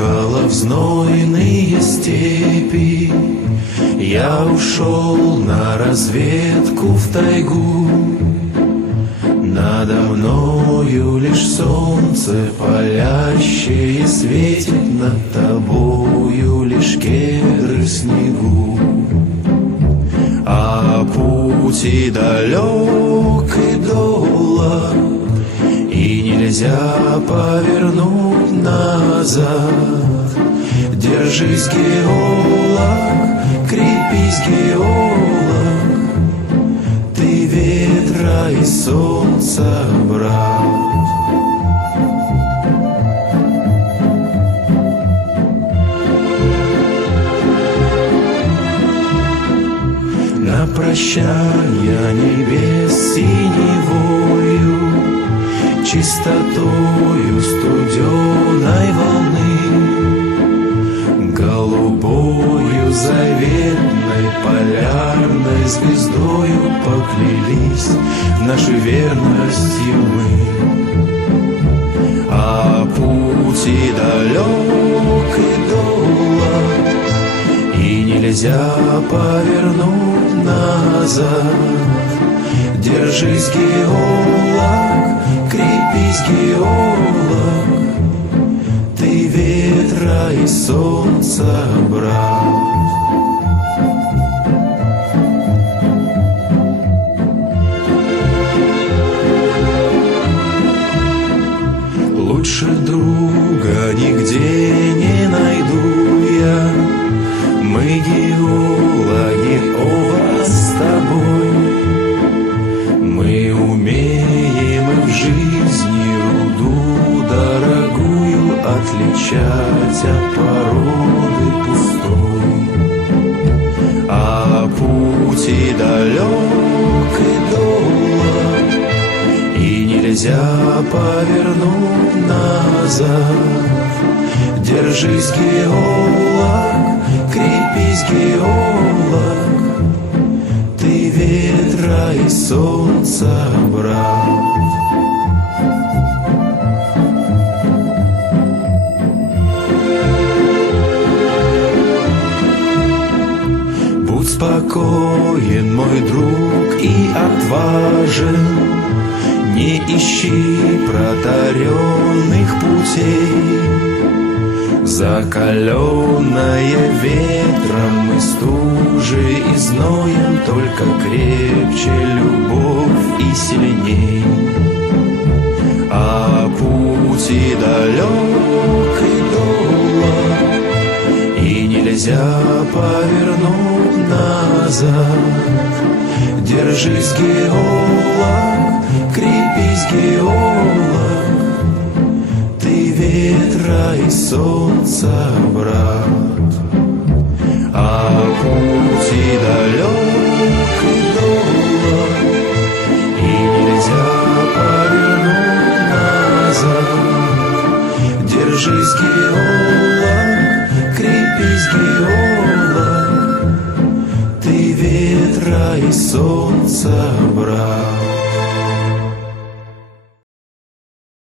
уехала в знойные степи. Я ушел на разведку в тайгу. Надо мною лишь солнце палящее светит, над тобою лишь кедры в снегу. А пути далек и долг, и нельзя повернуть назад. Держись, геолог, крепись, геолог, ты ветра и солнца брат. На прощанье небес синевою, чистотою студеной волны, голубою заветной полярной звездою поклялись в нашу верностью мы. А пути далек и долг, и нельзя повернуть назад. Держись, геолог, крепись, геолог, ты ветра и солнца брат. Лучше друга нигде не найду я. Мы геологи оба с тобой. Мы умеем и в жизни руду дорогую отличать от породы пустой. А пути далек и долг, и нельзя повернуть назад. Держись, геолог, крепись, геолог, ты ветра и солнца брат. Будь спокоен, мой друг, и отважен, не ищи протаренных путей. Закаленная ветром и стужей и зноем, только крепче любовь и сильней. А пути далек и долг, и нельзя повернуть назад. Держись, геолог, крепись, геолог, ты ветра и солнца брат. А пути далек и долг, и нельзя повернуть назад. Держись, геолог, крепись, геолог, ты ветра и солнца брат.